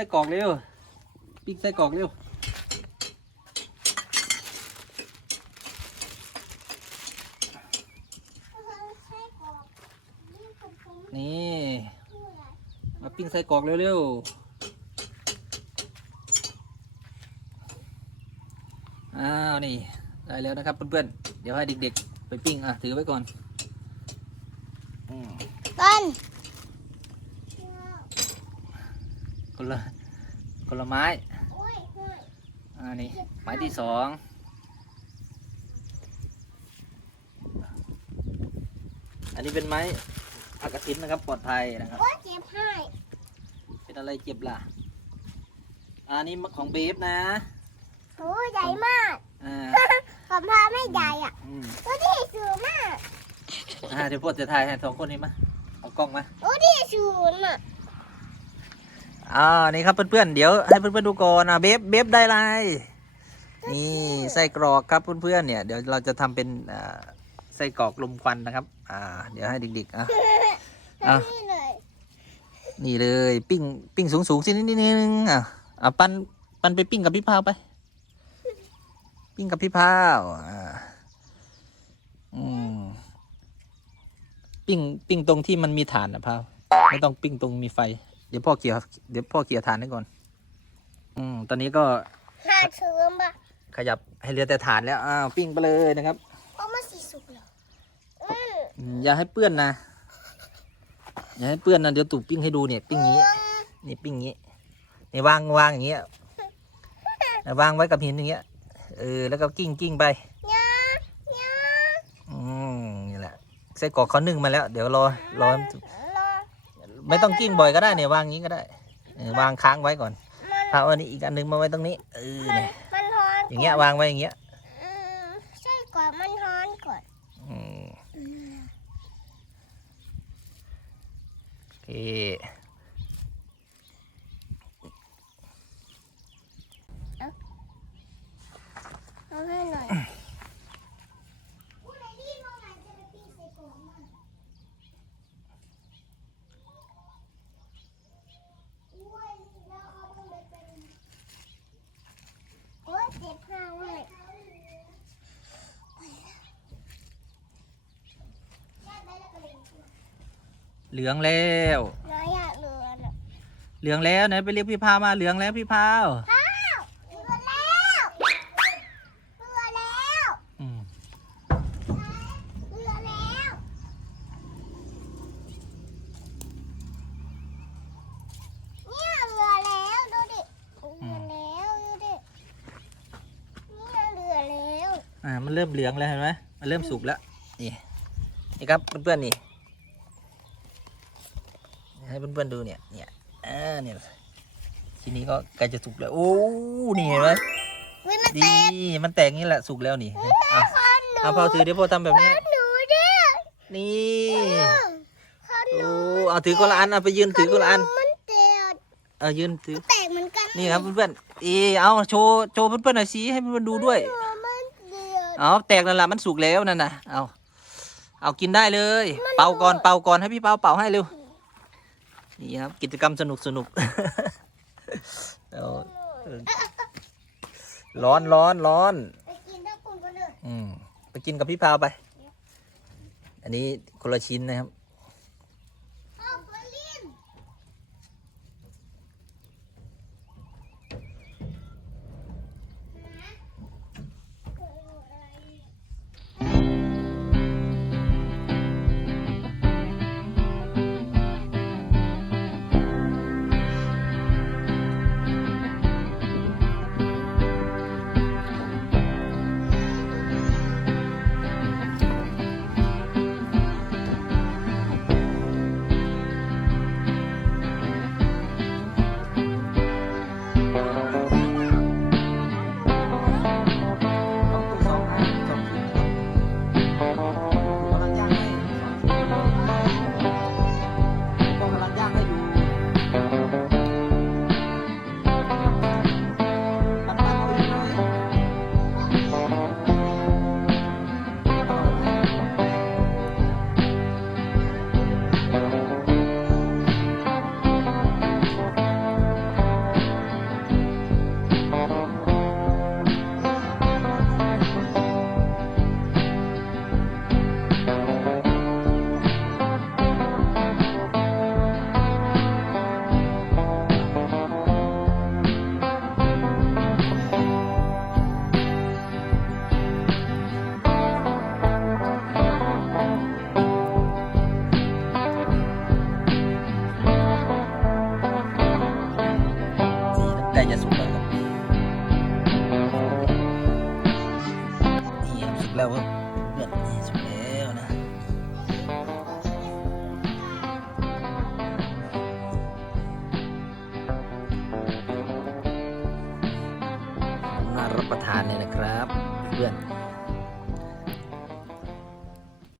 เอาไส้กรอกเร็วปิ้งไส้กรอกเร็วนี่มาปิ้งไส้กรอกเร็วๆอ้าวนี่ได้แล้วนะครับเพื่อนๆเดี๋ยวให้เด็กๆไปปิ้งอะถือไว้ก่อนอืม ต้น คนละคนละไม้อ่านี่ไม้ที่สองอันนี้เป็นไม้ผักกระถินนะครับปลอดภัยนะครับโอ้ยเจ็บให้เป็นอะไรเจ็บล่ะ อันนี้ของเบฟนะโอ้ยใหญ่มากอ่าขอพาไม่ใหญ่อะอืมตัวที่สูงมากอ่าเดี๋ยวพวกจะถ่ายให้สองคนนี้มาเอากล้องมา ตัวที่สูงอะ อ่านี่ครับเพื่อนๆเดี๋ยวให้เพื่อนๆดูก่อนอะเบฟเบฟได้อะไรนี่ไส้กรอกครับเพื่อนๆเนี่ยเดี๋ยวเราจะทำเป็นอ่าไส้กรอกลมควันนะครับ อ่า เดี๋ยวให้เด็กๆอะอะนี่เลยนี่เลยปิ้งปิ้งสูงสูงๆสินิดนิดนึงอะอะปันปันไปปิ้งกับพี่พาวไป ปิ้งกับพี่พาวอ่าอืมปิ้งปิ้งตรงที่มันมีฐานนะพาวไม่ต้องปิ้งตรงมีไฟ เดี๋ยวพ่อเกี่ยวเดี๋ยวพ่อเกี่ยวฐานให้ก่อน อืมตอนนี้ก็ห้าเชิมปะขยับให้เหลือแต่ฐานแล้วอ้าวปิ้งไปเลยนะครับเพราะมันสีสุกเหรออืมอืมอย่าให้เปื้อนนะ อย่าให้เปื้อนนะเดี๋ยวตู่ปิ้งให้ดูเนี่ยปิ้งอย่างนี้ นี่ปิ้งอย่างนี้นี่วางวางอย่างเงี้ยวางไว้กับหินอย่างเงี้ย เออ แล้วก็กิ้งกิ้งไปยาญาอืมนี่แหละไส้กรอกเขานึ่งมาแล้ว เดี๋ยวรอรอรอ ไม่ต้องกิ้งบ่อยก็ได้เนี่ยวางอย่างนี้ก็ได้เออวางค้างไว้ก่อนมันเอาอันนี้อีกอันหนึงมาไว้ตรงนี้เออเนี่ยมันร้อนอย่างเงี้ยวางไว้อย่างเงี้ยอืมใช่ก่อนมันร้อนก่อนอืมโอเค เอาให้หน่อยโอ้ยเจ็บข้างเลย เหลืองแล้วน้อยอยากเลือนอะเหลืองแล้วไหนไปเรียกพี่พาวมาเหลืองแล้วพี่พาวข้าวเลือนแล้วเลือนแล้วอืมเลือนแล้วเนี่ยเลือนแล้วดูดิเลือนแล้วดูดิเนี่ยเลือนแล้วอ่ามันเริ่มเหลืองแล้วเห็นไหมมันเริ่มสุกแล้วนี่นี่ครับเพื่อนๆนี่ ให้เพื่อนๆดูเนี่ย เนี่ย อ่า เนี่ย ทีนี้ก็ใกล้จะสุกแล้ว โอ้ นี่เห็นไหมวิมันดีเต็มมันแตกนี่แหละ สุกแล้วนี่เอาข้าวหนูเอาพอถือเดี๋ยวพอทำแบบนี้ หนูดินี่ข้าวหโอ้ นูเอาถือคนละอัน เอาไปยืนถือคนละอัน มันแตกเอายืนถือ แตกเหมือนกันนี่ครับเพื่อนๆเออเอาโชว์ โชว์เพื่อนๆหน่อยสิให้เพื่อนๆดูด้วย มันเดือดเอาแตกนั่นแหละมันสุกแล้วนั่นน่ะ เอาเอากินได้เลย เป่าก่อน เป่าก่อนให้พี่เป่าเป่าให้เร็ว นี่ครับ กิจกรรมสนุกสนุกเอาเออร้อนร้อนร้อนไปกินทั้งคุณก็เลยอืมไปกินกับพี่พาวไป อันนี้คนละชิ้นนะครับ ประทานเลยนะครับ เพื่อน